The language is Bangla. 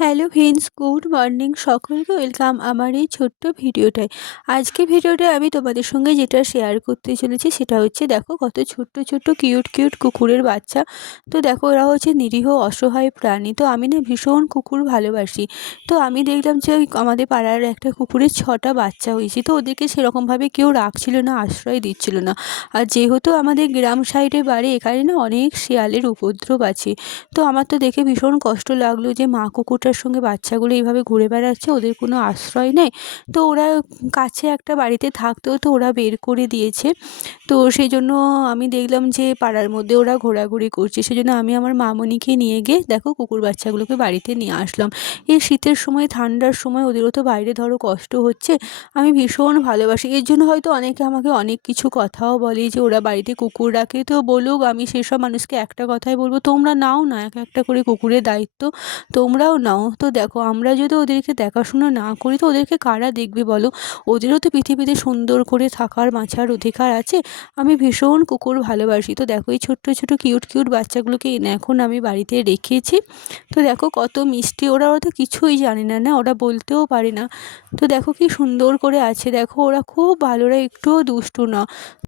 Hello friends, good morning. সকলকে ওয়েলকাম আমার এই ছোট্ট ভিডিওটায়। আজকে ভিডিওটায় আমি তোমাদের সঙ্গে যেটা শেয়ার করতে চলেছি সেটা হচ্ছে, দেখো কত ছোট্ট ছোট্ট, কিউট কিউট কুকুরের বাচ্চা। তো দেখো ওরা হচ্ছে নিরীহ, অসহায় প্রাণী। তো আমি না ভীষণ কুকুর ভালোবাসি। তো আমি দেখলাম যে আমাদের পাড়ার একটা কুকুরের ছটা বাচ্চা হয়েছে। তো ওদেরকে সেরকমভাবে কেউ রাখছিল না, আশ্রয় দিচ্ছিল না। আর যেহেতু আমাদের গ্রাম সাইডে বাড়ি, এখানে না অনেক শিয়ালের উপদ্রব আছে। তো আমার তো দেখে ভীষণ কষ্ট লাগল যে মা কুকুরটার সঙ্গে বাচ্চাগুলো এইভাবে ঘুরে বেড়াচ্ছে, ওদের কোনো আশ্রয় নেই। তো ওরা কাছে একটা বাড়িতে থাকতেও তো ওরা বের করে দিয়েছে। তো সেই জন্য আমি দেখলাম যে পাড়ার মধ্যে ওরা ঘোরাঘুরি করছে। সেই জন্য আমি আমার মামনিকে নিয়ে গিয়ে দেখো কুকুর বাচ্চাগুলোকে বাড়িতে নিয়ে আসলাম। এই শীতের সময়, ঠান্ডার সময় ওদেরও তো বাইরে ধরো কষ্ট হচ্ছে। আমি ভীষণ ভালোবাসি। এর জন্য হয়তো অনেকে আমাকে অনেক কিছু কথাও বলে যে ওরা বাড়িতে কুকুর রাখে। তো বলুক, আমি সেসব মানুষকে একটা কথাই বলব, তোমরা নাও না, এক একটা করে কুকুরের দায়িত্ব। তোমরাও নাও। তো দেখো, আমরা যদি ওদেরকে দেখাশোনা না করি, তো ওদেরকে কারা দেখবে বলো? ওদেরও তো পৃথিবীতে সুন্দর করে থাকার বাঁচার অধিকার আছে। আমি ভীষণ কুকুর ভালোবাসি। তো দেখো, এই ছোট্ট ছোটো কিউট কিউট বাচ্চাগুলোকে এনে এখন আমি বাড়িতে রেখেছি। তো দেখো, কত মিষ্টি। ওরা ওরা তো কিছুই জানে না না? ওরা বলতেও পারে না। তো দেখো, কি সুন্দর করে আছে। দেখো, ওরা খুব ভালোরা একটুও দুষ্টু না।